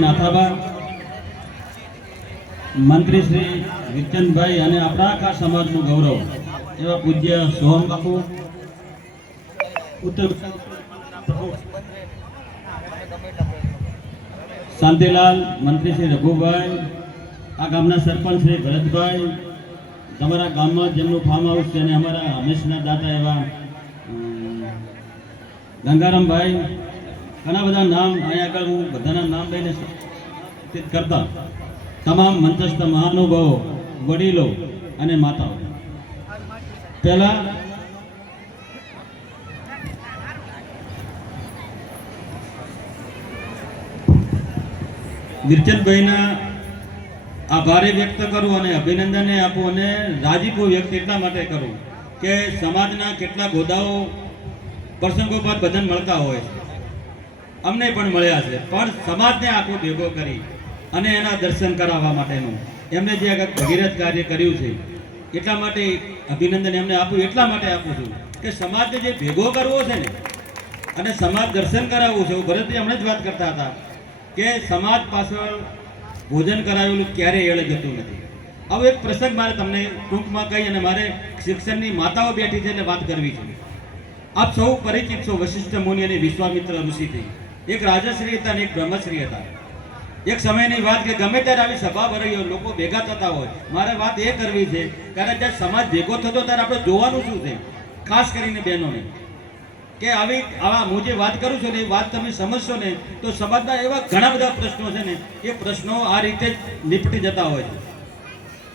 નાથાબા, મંત્રી શ્રી વિચનભાઈ અને આપણા આખા સમાજનું ગૌરવ, એવા પૂજ્ય સોહમ બાપુ ઉત્તર શાંતિલાલ, મંત્રી શ્રી રઘુભાઈ, આ ગામના સરપંચ શ્રી ભરતભાઈ, તમારા ગામમાં જેમનું ફાર્મ હાઉસ છે અને અમારા હંમેશના દાતા એવા ગંગારામભાઈ ઘણા બધા નામ અહીંયા આગળ હું બધાના નામ લઈને સ્થિત કરતા. તમામ મંચસ્થ મહાનુભાવો, વડીલો અને માતાઓ. પહેલા વિરચંદભાઈના આભારે વ્યક્ત કરું અને અભિનંદનને આપું અને રાજીપો વ્યક્ત એટલા માટે કરું કે સમાજના કેટલા ગોદાઓ પ્રસંગો પર ભજન મળતા હોય છે. અમને પણ મળ્યા છે. પણ સમાજને આખો ભેગો કરી અને એના દર્શન કરાવવા માટેનું. એમને જે આગળ ભગીરથ કાર્ય કર્યું છે, એટલા માટે અભિનંદન એમને આપું, એટલા માટે આપું છું કે સમાજને જે ભેગો કરવો છે ને, અને સમાજ દર્શન કરાવવું છે ભરતભાઈ હમણાં જ વાત કરતા હતા કે સમાજ પાછળ ભોજન કરાવેલું ક્યારેય એળે જતું નથી. આવો એક પ્રસંગ મારે તમને ટૂંકમાં કહી અને મારે શિક્ષણની માતાઓ બેઠી છે એટલે વાત કરવી છે. આપ સૌ પરિચિત છો, વશિષ્ઠ મુનિ અને વિશ્વામિત્ર ઋષિથી એક રાજશ્રી હતા અને એક બ્રહ્મશ્રી હતા. એક સમયની વાત કે ગમે ત્યારે આવી સભા ભરાઈ હોય, લોકો ભેગા થતા હોય, મારે વાત એ કરવી છે, કારણ કે સમાજ ભેગો થતો ત્યારે આપણે જોવાનું શું છે? ખાસ કરીને બહેનોને. કે આવી, આવા હું જે વાત કરું છું ને એ વાત તમે સમજશો ને, તો સમાજના એવા ઘણા બધા પ્રશ્નો છે ને, એ પ્રશ્નો આ રીતે જ નીપટી જતા હોય છે.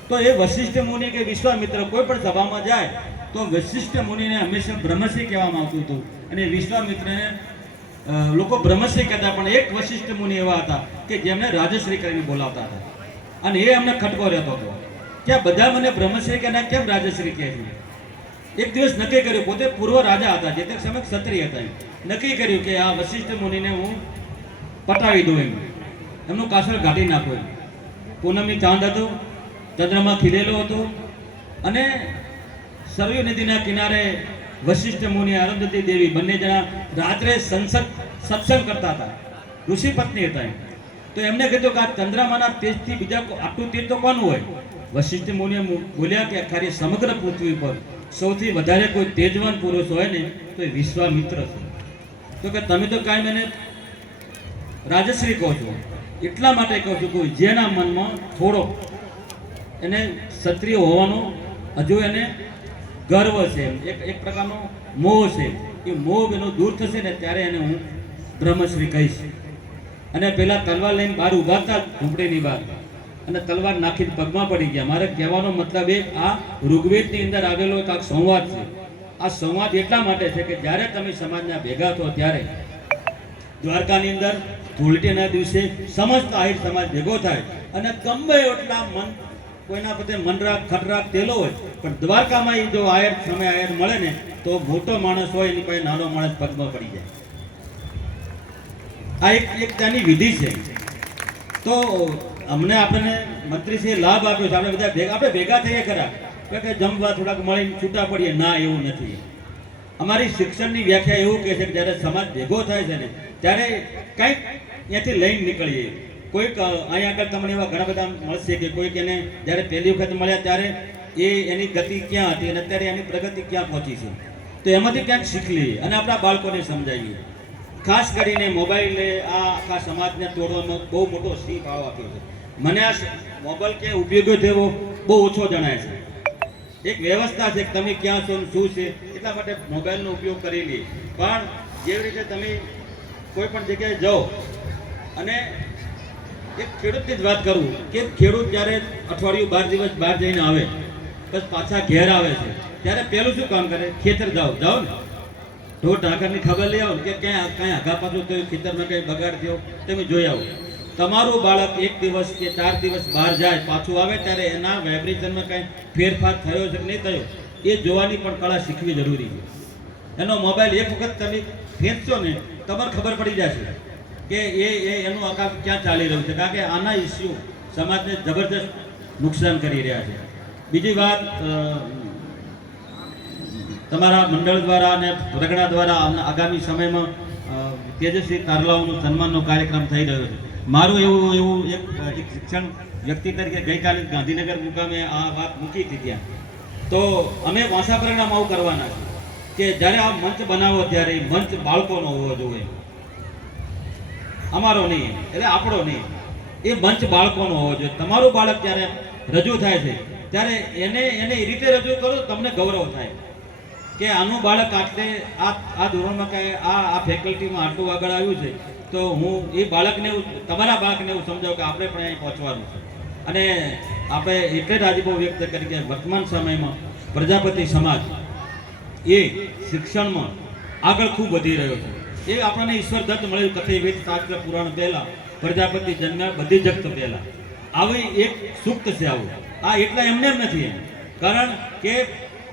તો એ વશિષ્ઠ મુનિ કે વિશ્વામિત્ર કોઈ પણ સભામાં જાય, તો વશિષ્ઠ મુનિને હંમેશા બ્રહ્મશ્રી કહેવામાં આવતું હતું. અને વિશ્વામિત્રને લોકો બ્રહ્મશ્રી કહેતા પણ એક વશિષ્ઠ મુનિ એવા હતા કે જેમને રાજશ્રી કરીને બોલાવતા હતા. અને એ અમને ખટકો રહેતો હતો. કે બધા મને બ્રહ્મશ્રી કે કેમ રાજશ્રી કહે છે? એક દિવસ નક્કી કર્યું, પોતે પૂર્વ રાજા હતા, જે તે સમય ક્ષત્રિય હતા. નક્કી કર્યું કે આ વશિષ્ઠ મુનિને હું પટાવી દઉં એમ. એમનું કાસળ ઘાટી નાખું એમ. પૂનમની ચાંદ હતો, ચંદ્રમાં ખીલેલો હતો. અને સરયુ નદીના કિનારે વશિષ્ઠ મુનિ અરુંધતી દેવી બંને જણા રાત્રે સંસદ સત્સંગ કરતા હતા. ઋષિ પત્ની હતા એમ. તો એમને કીધું કે આ ચંદ્રમાના તેજથી બીજા કો- આટલું તેજ તો કોનું હોય? વશિષ્ઠ મુનિએ બોલ્યા કે ખાલી સમગ્ર પૃથ્વી પર સૌથી વધારે કોઈ તેજવાન પુરુષ હોય ને, તો એ વિશ્વામિત્ર છે. તો કે તમે તો કાંઈ મને રાજશ્રી કહો છો. એટલા માટે કહું છું કોઈ જેના મનમાં થોડો એને ક્ષત્રિય હોવાનો, હજુ એને ગર્વ છે એક એક પ્રકારનો મોહ છે. એ મોહ એનો દૂર થશે ને ત્યારે એને હું બ્રહ્મશ્રી કહીશ. અને પેલા તલવાર લઈને બહાર ઊભા હતા ઝૂંપડીની બહાર. અને તલવાર નાખીને પગમાં પડી ગયા. મારે કહેવાનો મતલબ એ, આ ઋગ્વેદની અંદર આવેલો એક સંવાદ છે. આ સંવાદ એટલા માટે છે કે જ્યારે તમે સમાજના ભેગા થો ત્યારે દ્વારકાની અંદર ધૂળટીના દિવસે સમસ્ત આહિર સમાજ ભેગો થાય. અને ગમે એટલા મન, કોઈના પ્રત્યે મનરાગ, ખટરાગ તેલો હોય પણ દ્વારકામાં એ જો આયર સમય આયર મળે ને, તો મોટો માણસ હોય, એની પાસે નાનો માણસ પગમાં પડી જાય. આ એક એક ત્યાંની વિધિ છે. તો અમને આપણને મંત્રીશ્રીએ લાભ આપ્યો છે. આપણે બધા ભેગા આપણે ભેગા થઈએ ખરા. કે જમવા થોડાક મળીને છૂટા પડીએ. ના, એવું નથી. અમારી શિક્ષણની વ્યાખ્યા એવું કહે છે કે જ્યારે સમાજ ભેગો થાય છે ને, ત્યારે કંઈક ત્યાંથી લઈને નીકળીએ. કોઈક અહીંયા આગળ તમને એવા ઘણા બધા મળશે કે કોઈક એને જ્યારે પહેલી વખત મળ્યા ત્યારે એ એની ગતિ ક્યાં હતી અને અત્યારે એની પ્રગતિ ક્યાં પહોંચી છે? તો એમાંથી ક્યાંક શીખ લઈએ અને આપણા બાળકોને સમજાવીએ. ખાસ કરીને મોબાઈલે આ આખા સમાજને તોડવાનો બહુ મોટો સી ભાવ આપ્યો છે. મને આ મોબાઈલ કે ઉપયોગી થયો બહુ ઓછો જણાય છે. એક વ્યવસ્થા છે કે તમે ક્યાં છો શું છે, એટલા માટે મોબાઈલનો ઉપયોગ કરી લઈએ. પણ જેવી રીતે તમે કોઈ પણ જગ્યાએ જાઓ અને એક ખેડૂતની જ વાત કરું કે ખેડૂત જ્યારે અઠવાડિયું બાર દિવસ બહાર જઈને આવે બસ પાછા ઘેર આવે છે. ત્યારે પેલું શું કામ કરે? ખેતર જાઓ. જાઓ ને. ઢોર ઢાંકરની ખબર લઈ આવો કે ક્યાં ક્યાં આગા પાછું થયું, ખેતરમાં કંઈ બગાડ થયો, તમે જોઈ આવો. તમારું બાળક એક દિવસ કે ચાર દિવસ બહાર જાય, પાછું આવે ત્યારે એના વાઇબ્રેશનમાં કાંઈ ફેરફાર થયો છે કે નહીં થયો, એ જોવાની પણ કળા શીખવી જરૂરી છે. એનો મોબાઈલ એક વખત તમે ખેંચશો ને, તમારે ખબર પડી જશે કે એ એ એનું આકાર ક્યાં ચાલી રહ્યું છે. કારણ કે આના ઇસ્યુ સમાજને જબરદસ્ત નુકસાન કરી રહ્યા છે. બીજી વાત તમારા મંડળ દ્વારા અને રગડા દ્વારા આગામી સમયમાં તેજસ્વી તારલાઓનું સન્માનનો કાર્યક્રમ થઈ રહ્યો છે. મારું એવું એવું એક શિક્ષણ વ્યક્તિ તરીકે ગઈકાલે ગાંધીનગર મુકામે આ વાત મૂકી હતી ત્યાં. તો અમે વાંસા પરિણામ આવું કરવાના છે કે જ્યારે આ મંચ બનાવો ત્યારે મંચ બાળકોનો હોવો જોઈએ. અમારો નહીં, એટલે આપણો નહીં. એ મંચ બાળકોનો હોવો જોઈએ. તમારું બાળક જ્યારે રજૂ થાય છે ત્યારે એને એને એ રીતે રજૂ કરો, તમને ગૌરવ થાય. કે આનું બાળક આટલે આ આ ધોરણમાં કાંઈ આ આ ફેકલ્ટીમાં આટલું આગળ આવ્યું છે, તો હું એ બાળકને એવું, તમારા બાળકને એવું સમજાવું કે આપણે પણ અહીં પહોંચવાનું છે. અને આપણે એટલે રાજીપો વ્યક્ત કરી કે વર્તમાન સમયમાં પ્રજાપતિ સમાજ એ શિક્ષણમાં આગળ ખૂબ વધી રહ્યો છે. એ આપણને ઈશ્વર દત્ત મળેલું કથે વેદ શાસ્ત્ર પુરાણ પહેલાં, પ્રજાપતિ જન્મ્યા, બધી જગત પહેલા. આવી એક સુક્ત છે આવું. આ એટલા એમને એમ નથી એમ. કારણ કે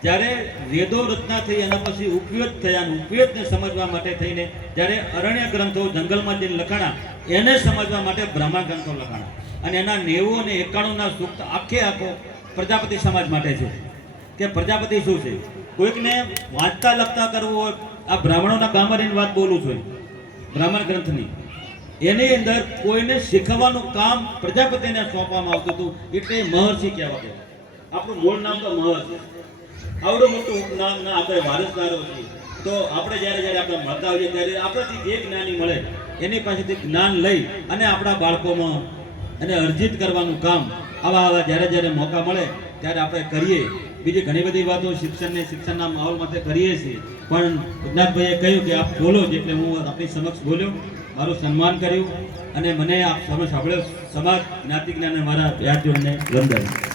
જ્યારે વેદો રચના થઈ એના પછી ઉપયોગ થયા ઉપયોગને સમજવા માટે થઈને જ્યારે અરણ્ય ગ્રંથો જંગલમાં જઈને લખાણા, એને સમજવા માટે બ્રાહ્મણ ગ્રંથો લખાણા. અને એના નેવું અને એકાણુંના સૂક્ત આખે આખો પ્રજાપતિ સમાજ માટે છે. કે પ્રજાપતિ શું છે? કોઈકને વાંચતા લખતા કરવું હોય, આ બ્રાહ્મણોના ગામડાની વાત બોલું છું બ્રાહ્મણ ગ્રંથની. એની અંદર કોઈને શીખવાનું કામ પ્રજાપતિને સોંપવામાં આવતું હતું. એટલે મહર્ષિ કહેવાય આપણું મૂળ નામ તો મહર્ષિ આવડું મોટું નામ ના આપણે વારસદારો છીએ. તો આપણે જ્યારે જ્યારે આપણે મળતા હોઈએ ત્યારે આપણાથી જે જ્ઞાની મળે, એની પાસેથી જ્ઞાન લઈ અને આપણા બાળકોમાં એને અર્જિત કરવાનું કામ આવા આવા જ્યારે જ્યારે મોકા મળે ત્યારે આપણે કરીએ. બીજી ઘણી બધી વાતો શિક્ષણને શિક્ષણના માહોલ માટે કરીએ છીએ. પણ ઉજનાથભાઈએ કહ્યું કે આપ બોલો જ એટલે હું આપણી સમક્ષ બોલ્યો. મારું સન્માન કર્યું અને મને આપ સમજ સાંભળ્યો સમાજ જ્ઞાતિ જ્ઞાને મારા વિદ્યાર્થીઓને વંદન.